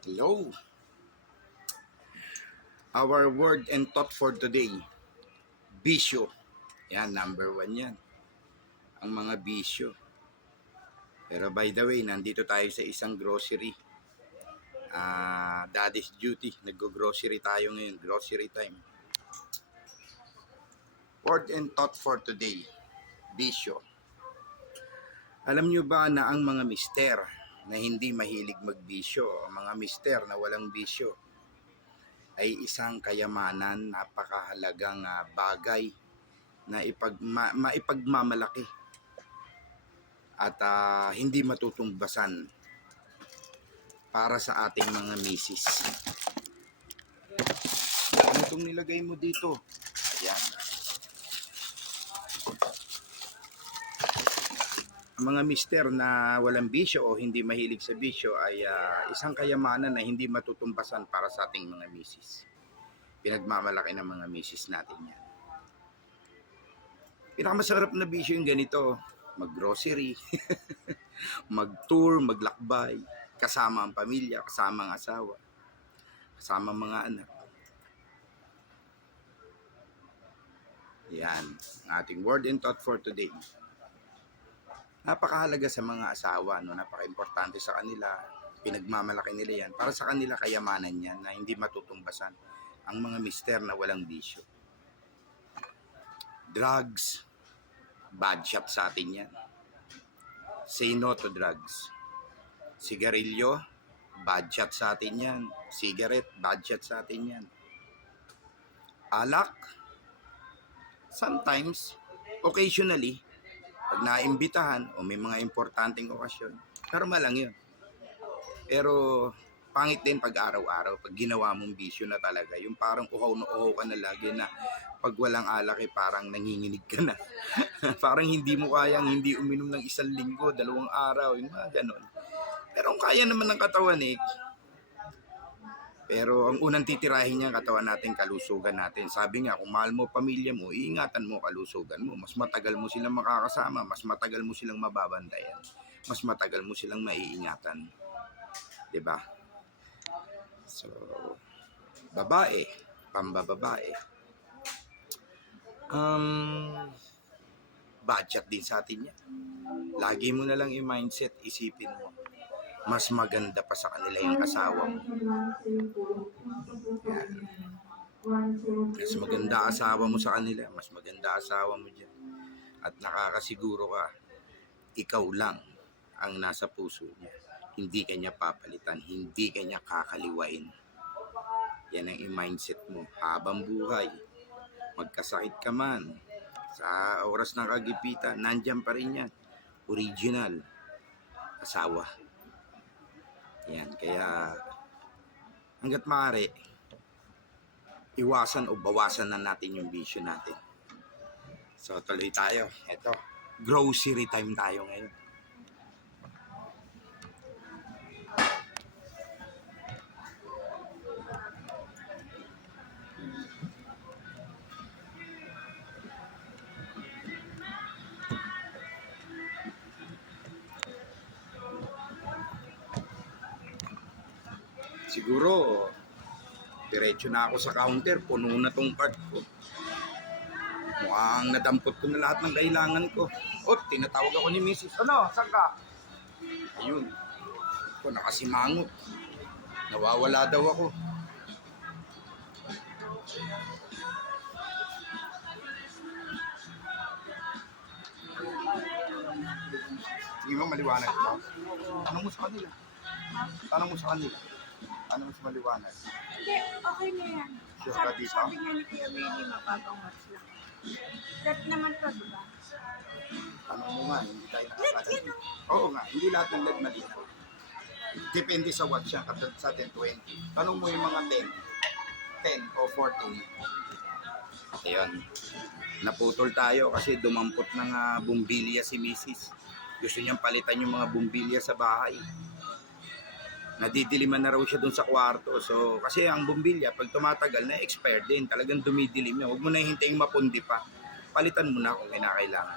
Hello. Our word and thought for today, bisyo. Yan, number 1 yan. Ang mga bisyo. Pero by the way, nandito tayo sa isang grocery. Daddy's duty. Nag-grocery tayo ngayon. Grocery time. Word and thought for today, bisyo. Alam nyo ba na ang mga mister na hindi mahilig magbisyo, ang mga mister na walang bisyo, ay isang kayamanan, napakahalagang bagay na maipagmamalaki at hindi matutungbasan para sa ating mga misis. Ano itong nilagay mo dito? Ayan. Ang mga mister na walang bisyo o hindi mahilig sa bisyo ay isang kayamanan na hindi matutumbasan para sa ating mga misis. Pinagmamalaki ng mga misis natin yan. Pinakamasarap na bisyo yung ganito, mag-grocery, mag-tour, maglakbay, kasama ang pamilya, kasama ang asawa, kasama ang mga anak. Yan, ang ating word and thought for today. Napakahalaga sa mga asawa, no? Napaka-importante sa kanila, pinagmamalaki nila yan. Para sa kanila kayamanan yan na hindi matutumbasan ang mga mister na walang bisyo. Drugs, bad shot sa atin yan. Say no to drugs. Sigarilyo, bad shot sa atin yan. Cigarette, bad shot sa atin yan. Alak, sometimes, occasionally, pag naimbitahan o may mga importanteng okasyon, normal lang yun. Pero pangit din pag araw-araw, pag ginawa mong bisyo na talaga, yung parang uhaw na uhaw ka na lagi na pag walang alak parang nanginginig ka na. Parang hindi mo kayang hindi uminom ng 1 linggo, 2 araw, yung mga ganon. Pero kung kaya naman ng katawan pero ang unang titirahin niya ang katawan natin, kalusugan natin. Sabi nga, kung mahal mo pamilya mo, iingatan mo kalusugan mo. Mas matagal mo silang makakasama, mas matagal mo silang mababantayan, mas matagal mo silang maiingatan. 'Di ba? So, babae, pambababae. Budget din sa atin yan. Lagi mo na lang yung mindset, isipin mo, mas maganda pa sa kanila yung asawa mo. Yan. Mas maganda asawa mo sa kanila, mas maganda asawa mo dyan. At nakakasiguro ka, ikaw lang ang nasa puso niya. Hindi kanya papalitan, hindi kanya kakaliwain. Yan ang mindset mo. Habang buhay, magkasakit ka man, sa oras ng kagipitan, nandyan pa rin yan. Original, asawa. Yan, kaya hanggat maaari, iwasan o bawasan na natin yung bisyo natin. So, tuloy tayo. Ito, grocery time tayo ngayon. Siguro, diretso na ako sa counter, puno na tong cart ko. Mukhang nadampot ko na lahat ng kailangan ko. Tinatawag ako ni Mrs. Ano, saan ka? Ayun. Nakasimangot. Nawawala daw ako. Sige mo, maliwanag ko. Tanong mo sa kanila. Tanong mo sa kanila. Ano mas maliwanag? Hindi, okay na yan. Sure ka dito? Sabi nga ni Kuya Willie, mapapang-watch lang. That naman to, diba? Tanong mo nga, hindi tayo Let nakakatabi. yun Oo nga, hindi lahat ng LED malinaw. Depende sa watch yan, katulad sa 10-20. Tanong mo yung mga 10 o 14. Ayun. Naputol tayo kasi dumampot ng bumbilya si Mrs. Gusto niyang palitan yung mga bumbilya sa bahay. Nadidiliman na raw siya dun sa kwarto. So, kasi ang bumbilya, pag tumatagal, na-expire din. Talagang dumidilim na. Huwag mo na hintayin mapundi pa. Palitan mo na kung kinakailangan.